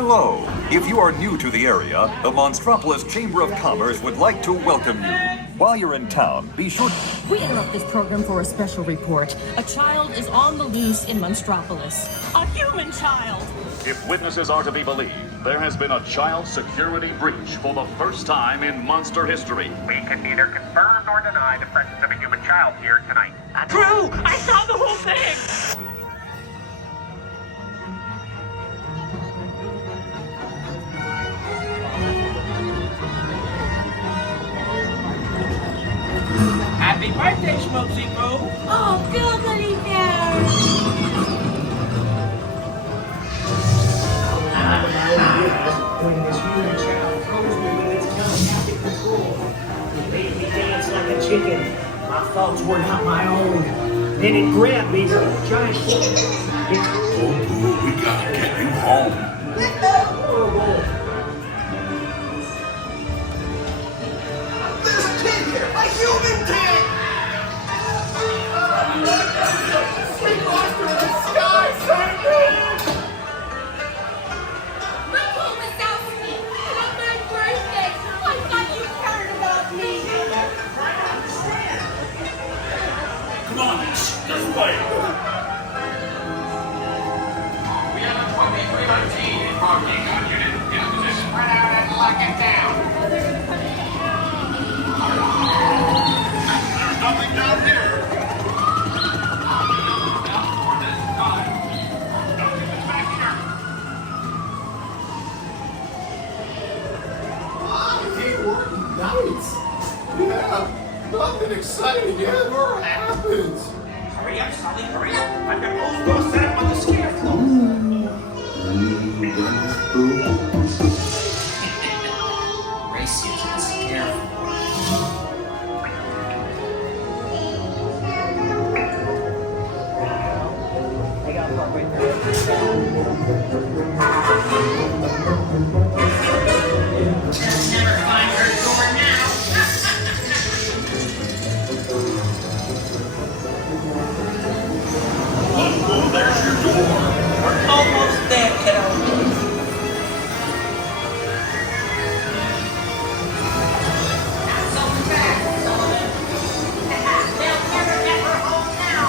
Hello! If you are new to the area, the Monstropolis Chamber of Commerce would like to welcome you. While you're in town, be sure... We interrupt this program for a special report. A child is on the loose in Monstropolis. A human child! If witnesses are to be believed, there has been a child security breach for the first time in monster history. We can neither confirm nor deny the presence of a human child here tonight. True! I saw the whole thing! Happy birthday, Schmokesy Boo! Oh, googly bear! When this human child throws me with its gun out of control, it made me dance like a chicken. My thoughts were not my own. Then it grabbed me with a giant Oh, boo, we gotta get you home. There's a kid here! A human kid! Sweet monster in the sky, son! My home is out for me, and on my birthday, I thought you cared about me. Come on, this way. We have a 2313 in parking on unit. In position. Spread out and lock it down. There's nothing down here. Nice! Yeah, nothing exciting ever happens! Hurry up, Sulley, hurry up! I've got Osmo set up on the scare floor. Race you to the scare floor. I got part right there. Just never find her door now. Oh, there's your door. We're almost there, kiddo. Not so fast, Sullivan. They'll never get her home now.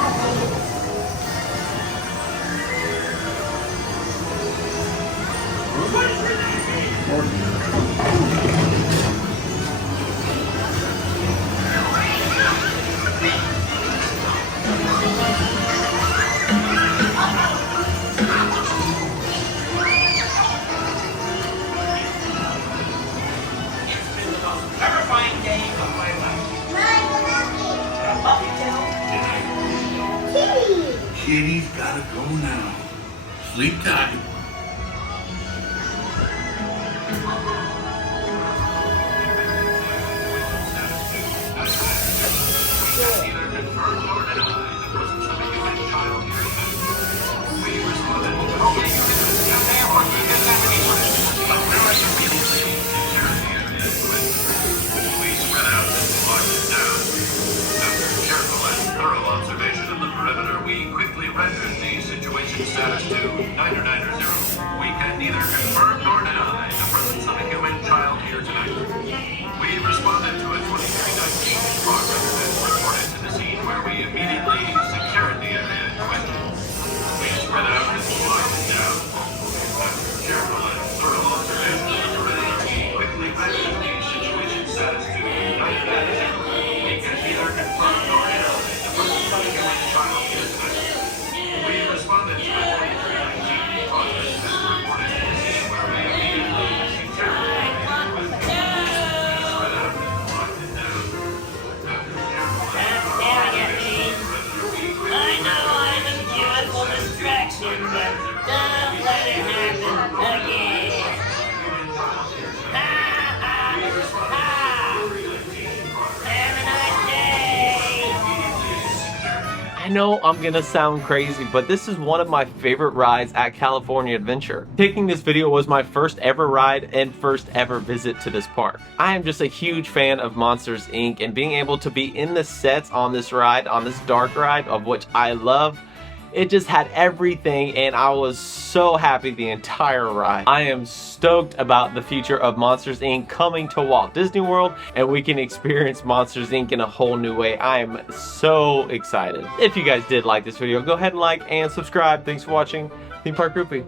It's been the most terrifying day of my life. I love you, kiddo. Kitty's gotta go now. Sleep tight. Status to 9990. We can neither confirm nor deny the presence of a human child here tonight. We responded to a 2319 progress and reported to the scene where we immediately secured the area in question. We spread out and widened down. After careful and thorough observation of the perimeter, we quickly rendered the situation status to 9990. We can neither confirm nor deny the presence of a human child here tonight. We responded to a 2319 progress and reported to the scene where we immediately secured the area in question. Spread out and widened down. After careful and thorough observation of the perimeter, I know I'm a beautiful distraction, but don't let it happen again. Ha ha ha! Have a nice day! I know I'm gonna sound crazy, but this is one of my favorite rides at California Adventure. Taking this video was my first ever ride and first ever visit to this park. I am just a huge fan of Monsters Inc. and being able to be in the sets on this ride, on this dark ride, of which I love, It just had everything, and I was so happy the entire ride. I am stoked about the future of Monsters Inc. coming to Walt Disney World, and we can experience Monsters Inc. in a whole new way. I am so excited. If you guys did like this video, go ahead and like and subscribe. Thanks for watching Theme Park Groupie.